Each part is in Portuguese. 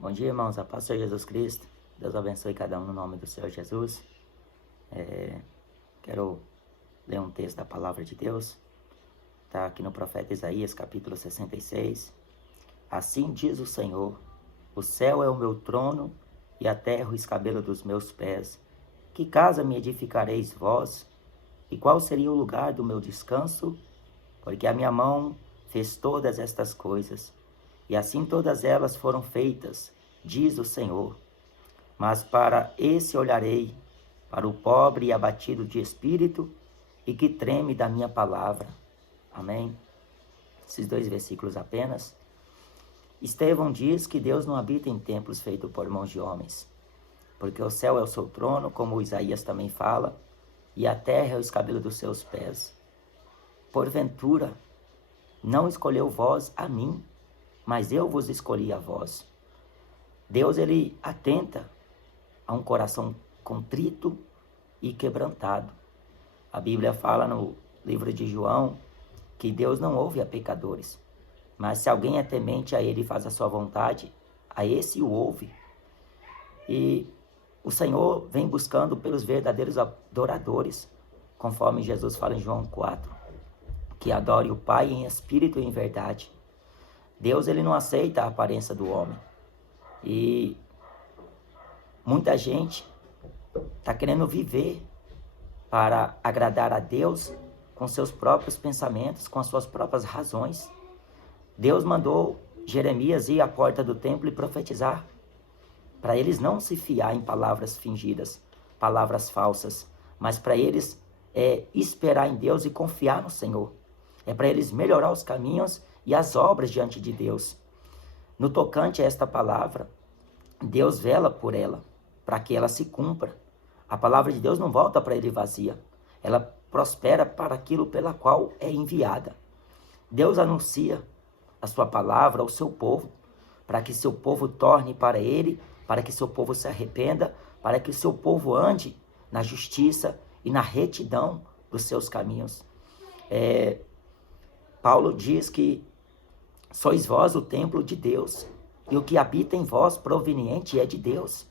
Bom dia, irmãos. A paz do Senhor Jesus Cristo. Deus abençoe cada um no nome do Senhor Jesus. Quero ler um texto da palavra de Deus. Está aqui no profeta Isaías, capítulo 66. Assim diz o Senhor: o céu é o meu trono e a terra o escabelo dos meus pés. Que casa me edificareis vós? E qual seria o lugar do meu descanso? Porque a minha mão fez todas estas coisas, e assim todas elas foram feitas, diz o Senhor. Mas para esse olharei, para o pobre e abatido de espírito, e que treme da minha palavra. Amém? Esses 2 versículos apenas. Estevão diz que Deus não habita em templos feitos por mãos de homens, porque o céu é o seu trono, como Isaías também fala, e a terra é o escabelo dos seus pés. Porventura, não escolheu vós a mim, mas eu vos escolhi a vós. Deus, ele atenta a um coração contrito e quebrantado. A Bíblia fala no livro de João que Deus não ouve a pecadores, mas se alguém é temente a ele e faz a sua vontade, a esse o ouve. E o Senhor vem buscando pelos verdadeiros adoradores, conforme Jesus fala em João 4, que adore o Pai em espírito e em verdade. Deus, ele não aceita a aparência do homem. E muita gente está querendo viver para agradar a Deus com seus próprios pensamentos, com as suas próprias razões. Deus mandou Jeremias ir à porta do templo e profetizar, para eles não se fiar em palavras fingidas, palavras falsas, mas para eles esperar em Deus e confiar no Senhor. É para eles melhorar os caminhos e as obras diante de Deus. No tocante a esta palavra, Deus vela por ela, para que ela se cumpra. A palavra de Deus não volta para ele vazia. Ela prospera para aquilo pela qual é enviada. Deus anuncia a sua palavra ao seu povo, para que seu povo torne para ele, para que seu povo se arrependa, para que seu povo ande na justiça e na retidão dos seus caminhos. Paulo diz que sois vós o templo de Deus, e o que habita em vós proveniente é de Deus.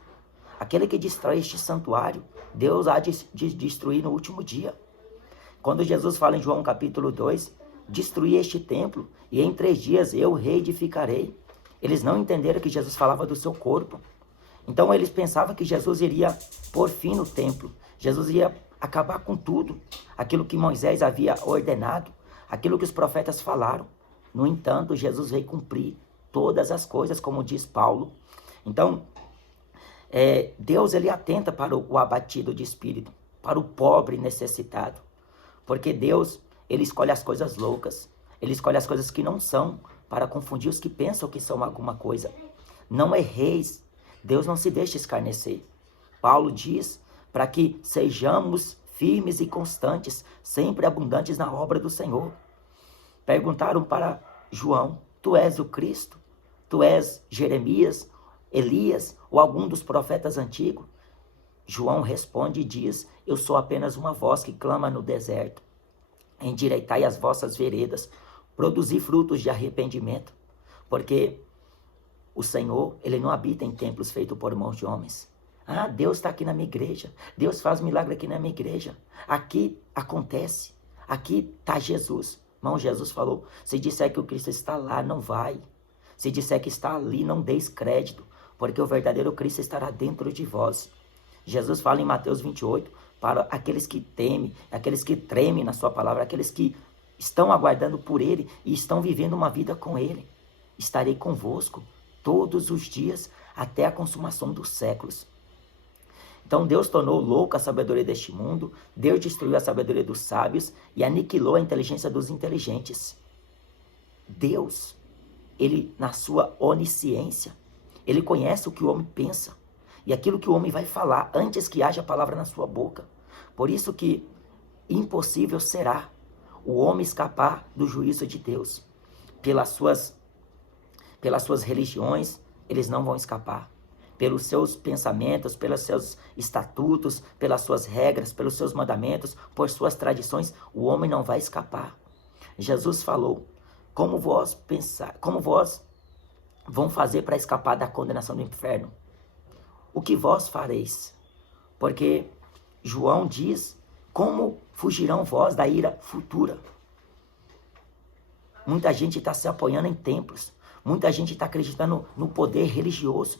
Aquele que destrói este santuário, Deus há de destruir no último dia. Quando Jesus fala em João capítulo 2, destruí este templo, e em 3 dias eu reedificarei. Eles não entenderam que Jesus falava do seu corpo. Então eles pensavam que Jesus iria pôr fim no templo. Jesus ia acabar com tudo. Aquilo que Moisés havia ordenado, aquilo que os profetas falaram. No entanto, Jesus veio cumprir todas as coisas, como diz Paulo. Então, Deus, ele atenta para o abatido de espírito, para o pobre necessitado. Porque Deus, ele escolhe as coisas loucas. Ele escolhe as coisas que não são, para confundir os que pensam que são alguma coisa. Não erreis. Deus não se deixa escarnecer. Paulo diz para que sejamos firmes e constantes, sempre abundantes na obra do Senhor. Perguntaram para João: tu és o Cristo? Tu és Jeremias, Elias ou algum dos profetas antigos? João responde e diz: eu sou apenas uma voz que clama no deserto. Endireitai as vossas veredas, produzi frutos de arrependimento, porque o Senhor, ele não habita em templos feitos por mãos de homens. Deus está aqui na minha igreja, Deus faz milagre aqui na minha igreja, aqui acontece, aqui está Jesus. Irmão, Jesus falou: se disser que o Cristo está lá, não vai. Se disser que está ali, não deis crédito, porque o verdadeiro Cristo estará dentro de vós. Jesus fala em Mateus 28, para aqueles que temem, aqueles que tremem na sua palavra, aqueles que estão aguardando por Ele e estão vivendo uma vida com Ele. Estarei convosco todos os dias até a consumação dos séculos. Então Deus tornou louca a sabedoria deste mundo, Deus destruiu a sabedoria dos sábios e aniquilou a inteligência dos inteligentes. Deus, ele na sua onisciência, ele conhece o que o homem pensa e aquilo que o homem vai falar antes que haja a palavra na sua boca. Por isso que impossível será o homem escapar do juízo de Deus. Pelas suas religiões, eles não vão escapar. Pelos seus pensamentos, pelos seus estatutos, pelas suas regras, pelos seus mandamentos, por suas tradições, o homem não vai escapar. Jesus falou: como vós vão fazer para escapar da condenação do inferno? O que vós fareis? Porque João diz, como fugirão vós da ira futura? Muita gente está se apoiando em templos. Muita gente está acreditando no poder religioso.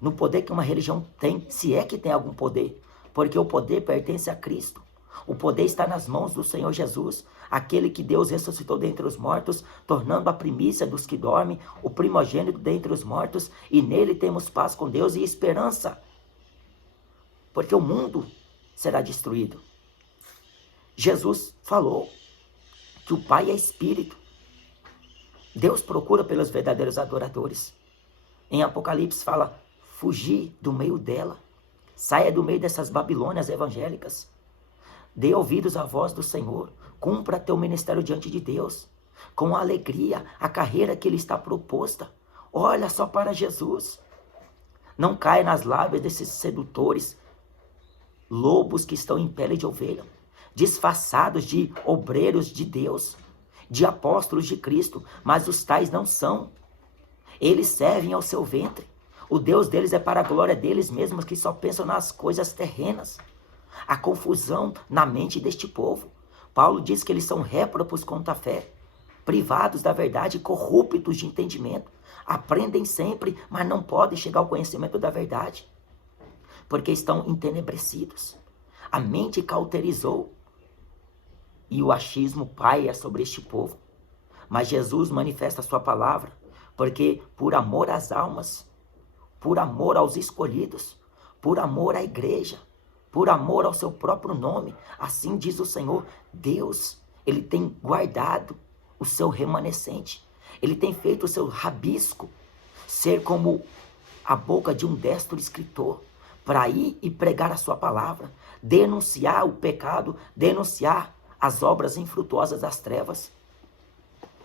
No poder que uma religião tem, se é que tem algum poder. Porque o poder pertence a Cristo. O poder está nas mãos do Senhor Jesus. Aquele que Deus ressuscitou dentre os mortos, tornando a primícia dos que dormem, o primogênito dentre os mortos. E nele temos paz com Deus e esperança. Porque o mundo será destruído. Jesus falou que o Pai é Espírito. Deus procura pelos verdadeiros adoradores. Em Apocalipse fala, fugir do meio dela. Saia do meio dessas Babilônias evangélicas. Dê ouvidos à voz do Senhor. Cumpra teu ministério diante de Deus. Com alegria, a carreira que Ele está proposta. Olha só para Jesus. Não caia nas lábias desses sedutores, lobos que estão em pele de ovelha, disfarçados de obreiros de Deus, de apóstolos de Cristo, mas os tais não são. Eles servem ao seu ventre. O Deus deles é para a glória deles mesmos, que só pensam nas coisas terrenas. A confusão na mente deste povo. Paulo diz que eles são réprobos contra a fé, privados da verdade, corruptos de entendimento. Aprendem sempre, mas não podem chegar ao conhecimento da verdade, porque estão entenebrecidos. A mente cauterizou e o achismo paira sobre este povo. Mas Jesus manifesta a sua palavra, porque por amor às almas, por amor aos escolhidos, por amor à igreja, por amor ao seu próprio nome, assim diz o Senhor, Deus, Ele tem guardado o seu remanescente, Ele tem feito o seu rabisco ser como a boca de um destro escritor, para ir e pregar a sua palavra, denunciar o pecado, denunciar as obras infrutuosas das trevas.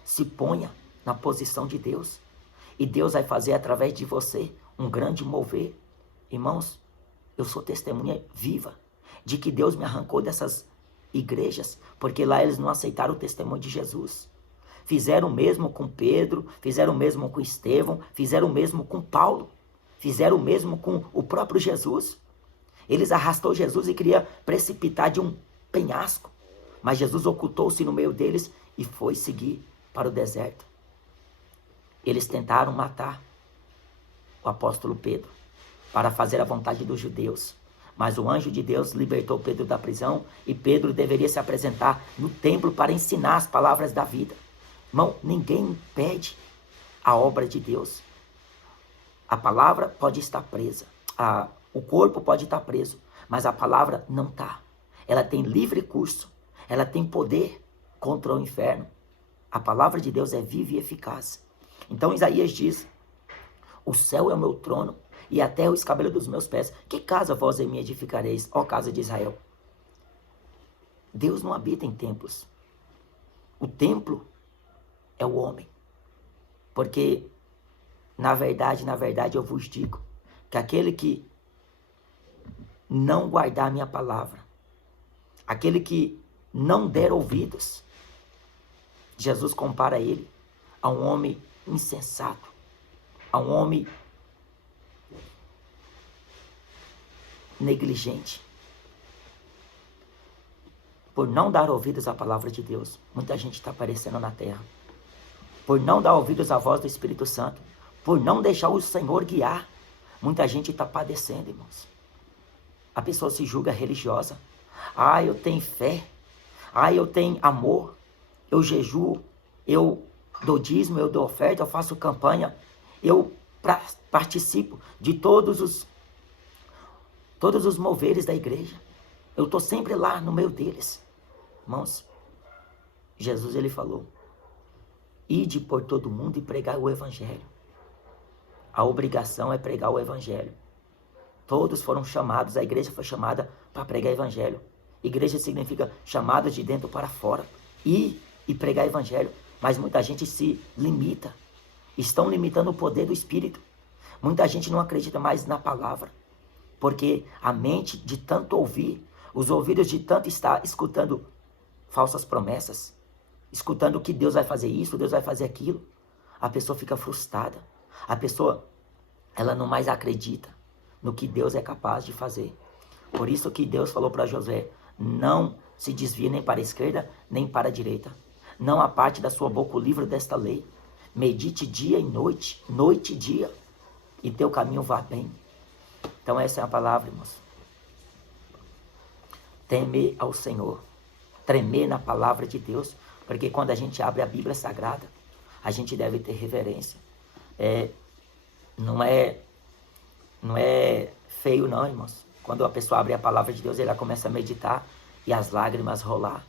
Se ponha na posição de Deus, e Deus vai fazer através de você um grande mover. Irmãos, eu sou testemunha viva de que Deus me arrancou dessas igrejas, porque lá eles não aceitaram o testemunho de Jesus. Fizeram o mesmo com Pedro, fizeram o mesmo com Estevão, fizeram o mesmo com Paulo, fizeram o mesmo com o próprio Jesus. Eles arrastou Jesus e queria precipitar de um penhasco, mas Jesus ocultou-se no meio deles e foi seguir para o deserto. Eles tentaram matar o apóstolo Pedro para fazer a vontade dos judeus, mas o anjo de Deus libertou Pedro da prisão e Pedro deveria se apresentar no templo para ensinar as palavras da vida. Irmão, ninguém impede a obra de Deus. A palavra pode estar presa, o corpo pode estar preso, mas a palavra não está. Ela tem livre curso, ela tem poder contra o inferno. A palavra de Deus é viva e eficaz. Então Isaías diz, o céu é o meu trono e a terra é o escabelo dos meus pés. Que casa vós em mim edificareis, ó casa de Israel? Deus não habita em templos. O templo é o homem. Porque, na verdade, eu vos digo que aquele que não guardar a minha palavra, aquele que não der ouvidos, Jesus compara ele a um homem insensato, a um homem negligente. Por não dar ouvidos à palavra de Deus, muita gente está aparecendo na terra. Por não dar ouvidos à voz do Espírito Santo, por não deixar o Senhor guiar, muita gente está padecendo, irmãos. A pessoa se julga religiosa. Ah, eu tenho fé. Ah, eu tenho amor. Eu jejuo. Eu dou dízimo, eu dou oferta, eu faço campanha. Eu participo de todos os moveres da igreja. Eu estou sempre lá no meio deles. Irmãos, Jesus ele falou, ide por todo mundo e pregar o evangelho. A obrigação é pregar o evangelho. Todos foram chamados, a igreja foi chamada para pregar o evangelho. Igreja significa chamada de dentro para fora. Ir e pregar o evangelho. Mas muita gente se limita. Estão limitando o poder do Espírito. Muita gente não acredita mais na palavra. Porque a mente de tanto ouvir, os ouvidos de tanto estar escutando falsas promessas, escutando que Deus vai fazer isso, Deus vai fazer aquilo, a pessoa fica frustrada. A pessoa, ela não mais acredita no que Deus é capaz de fazer. Por isso que Deus falou para Josué, não se desvie nem para a esquerda, nem para a direita. Não aparte da sua boca o livro desta lei. Medite dia e noite, noite e dia, e teu caminho vá bem. Então essa é a palavra, irmãos. Temer ao Senhor. Tremer na palavra de Deus. Porque quando a gente abre a Bíblia Sagrada, a gente deve ter reverência. Não é feio não, irmãos. Quando a pessoa abre a palavra de Deus, ela começa a meditar e as lágrimas rolar.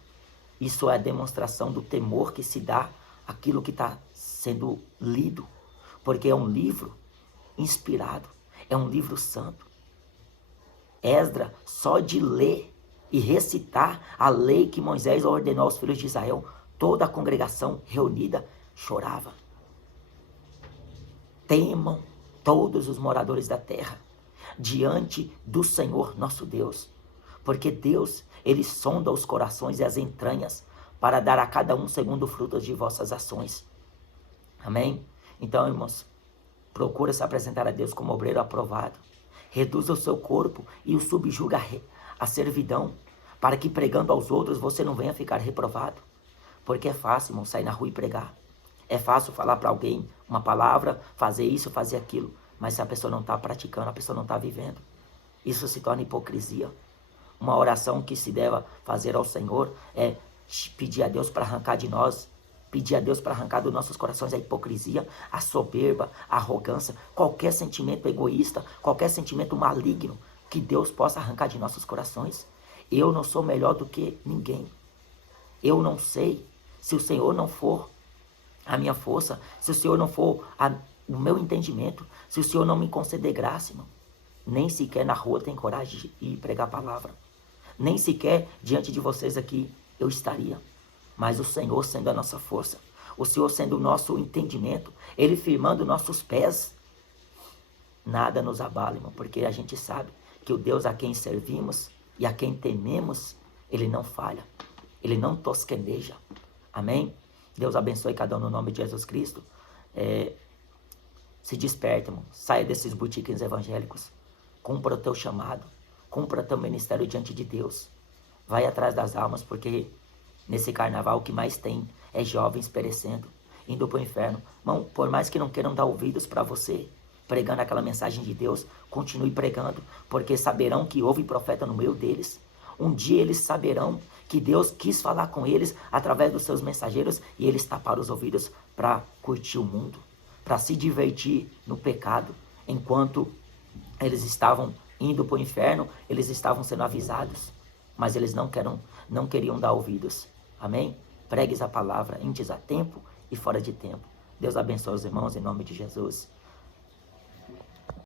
Isso é a demonstração do temor que se dá àquilo que está sendo lido. Porque é um livro inspirado, é um livro santo. Esdras, só de ler e recitar a lei que Moisés ordenou aos filhos de Israel, toda a congregação reunida chorava. Temam todos os moradores da terra diante do Senhor nosso Deus, porque Deus, Ele sonda os corações e as entranhas para dar a cada um segundo o fruto de vossas ações. Amém? Então, irmãos, procura se apresentar a Deus como obreiro aprovado. Reduza o seu corpo e o subjuga a servidão, para que pregando aos outros você não venha ficar reprovado. Porque é fácil, irmão, sair na rua e pregar. É fácil falar para alguém uma palavra, fazer isso, fazer aquilo. Mas se a pessoa não está praticando, a pessoa não está vivendo, isso se torna hipocrisia. Uma oração que se deve fazer ao Senhor é pedir a Deus para arrancar de nós, pedir a Deus para arrancar dos nossos corações a hipocrisia, a soberba, a arrogância, qualquer sentimento egoísta, qualquer sentimento maligno, que Deus possa arrancar de nossos corações. Eu não sou melhor do que ninguém. Eu não sei, se o Senhor não for a minha força, se o Senhor não for o meu entendimento, se o Senhor não me conceder graça, irmão, nem sequer na rua tem coragem de ir pregar a palavra. Nem sequer diante de vocês aqui eu estaria. Mas o Senhor sendo a nossa força, o Senhor sendo o nosso entendimento, Ele firmando nossos pés, nada nos abala, irmão, porque a gente sabe que o Deus a quem servimos e a quem tememos, Ele não falha, Ele não tosqueneja. Amém? Deus abençoe cada um no nome de Jesus Cristo. Se desperta, irmão. Saia desses botiquins evangélicos. Cumpra o teu chamado. Cumpra o teu ministério diante de Deus. Vai atrás das almas, porque nesse carnaval o que mais tem é jovens perecendo, indo para o inferno. Irmão, por mais que não queiram dar ouvidos para você, pregando aquela mensagem de Deus, continue pregando, porque saberão que houve profeta no meio deles. Um dia eles saberão que Deus quis falar com eles através dos seus mensageiros e eles taparam os ouvidos para curtir o mundo, para se divertir no pecado. Enquanto eles estavam indo para o inferno, eles estavam sendo avisados, mas eles não queriam dar ouvidos. Amém? Pregues a palavra, antes a tempo e fora de tempo. Deus abençoe os irmãos em nome de Jesus.